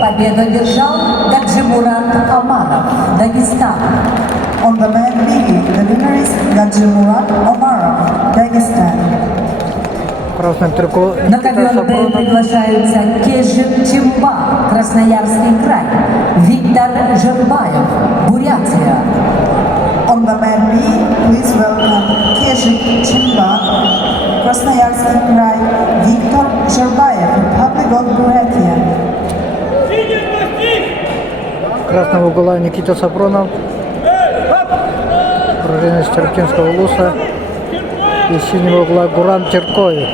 победу одержал Гаджимурат Омаров, Дагестан. On the man B, the winner is Gadjimurat Omarov, Dagestan. Красным трико На ковер Б приглашаются Кежик Чимба, Красноярский край, Виктор Жербаев, Бурятия. On the man B, please welcome Kezhik Chimba, Krasnoyarsk Krai, Viktor Zherbayev, Republic of Buryatia. красного угла Никита Сапронов, уроженец Теркинского Луса, и синего угла Гурам Теркоев.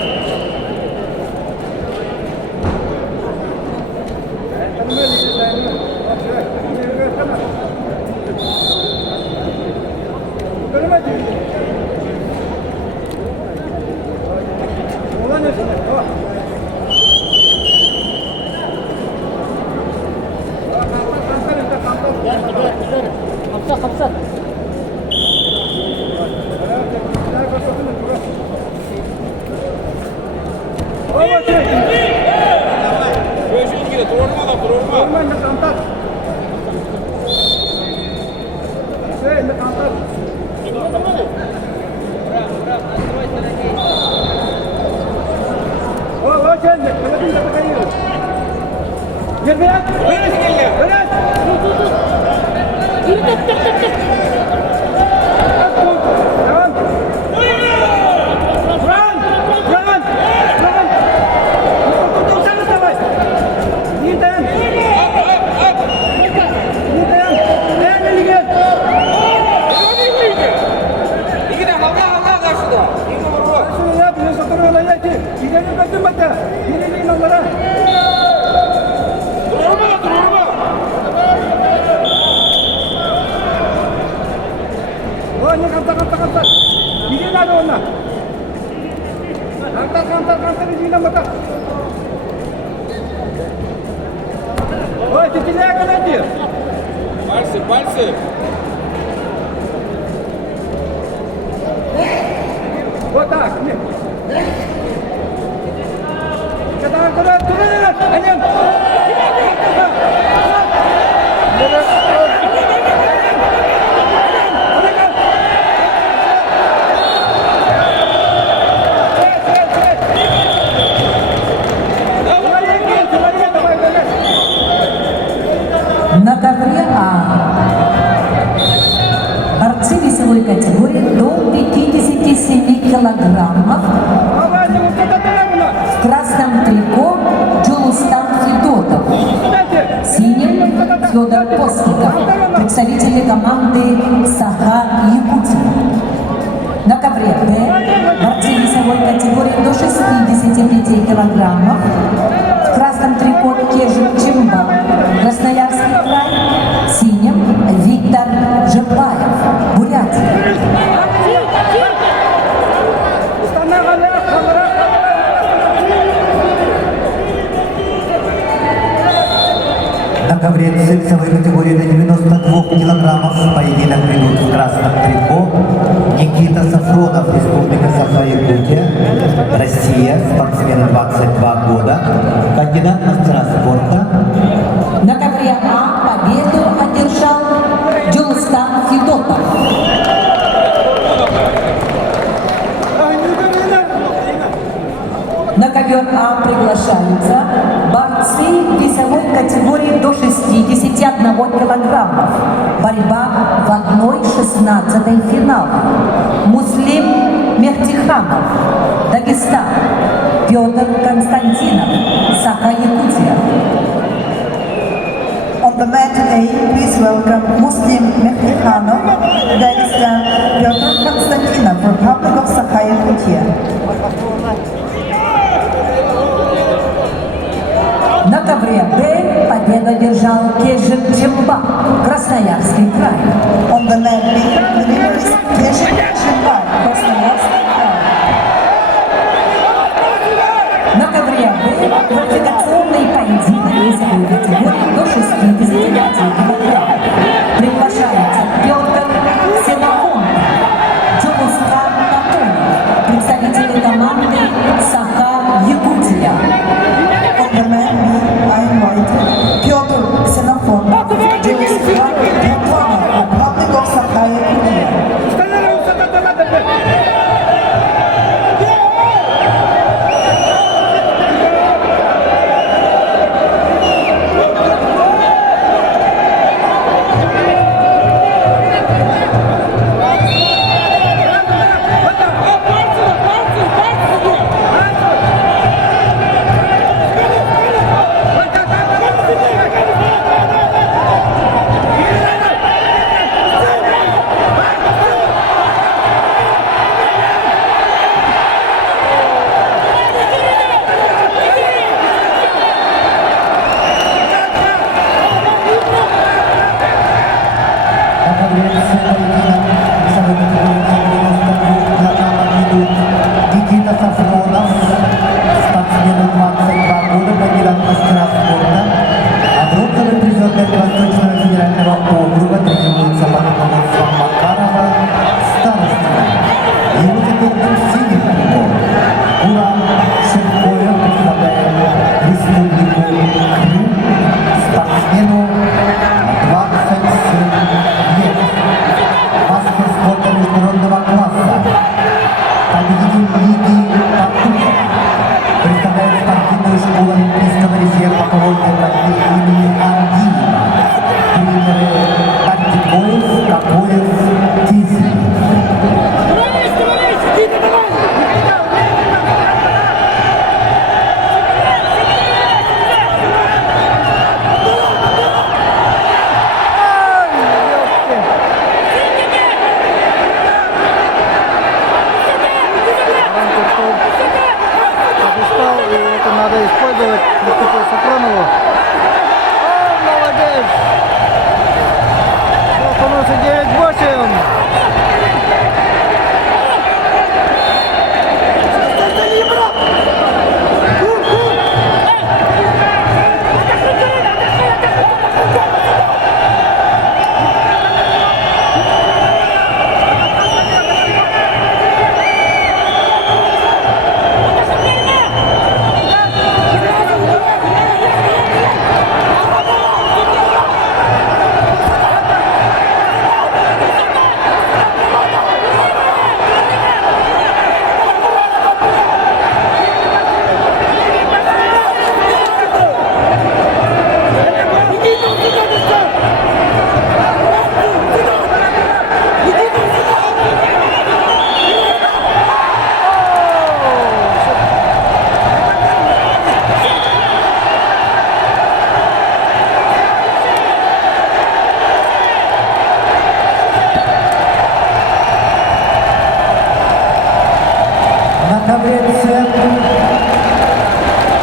Пальцы. Вот так. Когда аккурат, Анен. На ковре А борцы весовой категории до 57 килограммов. В красном трико Джулустан Федотов, в синем Федор Постников, представители команды Саха Якутия. На ковре Б борцы весовой категории до 65 килограммов. В красном трико Кежик Чимба, Красноярский край, в синем Виктор Жербаев, Бурятия. На ковре весовой категории до 92 килограммов поединок ведут в красном трико Никита Сафронов, Республика Саха-Якутия, Россия, спортсмен 22 года, кандидат в мастера спорта. На ковре А победу одержал Джулустан Федотов. На ковер А приглашаются борцы весовой категории до 61 килограммов. Борьба в 1/16 финала. Муслим Мехтиханов, Дагестан. Петр Константинов, Саха-Якутия. On the mat A, please welcome Muslim Mehtikhanov, Dagestan, Pyotr Konstantinov, Republic of Sakha-Yakutia. На ковре Б победу одержал Кежик Чимба, Красноярский край. On the mat B, the winner is Kezhik Chimba, Krasnoyarsk Krai. На ковре Б квалификационный поединок весовой категории до 65 килограмм. Приглашаются Петр Сенафонов, Джулустан Татонов, представители команды Саха Якутия. On the mat B, I invite Pyotr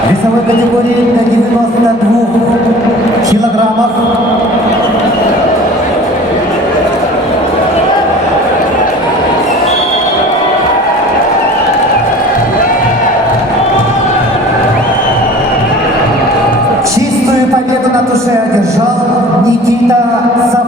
В весовой категории до 92 килограммов чистую победу на душе одержал Никита Савченко.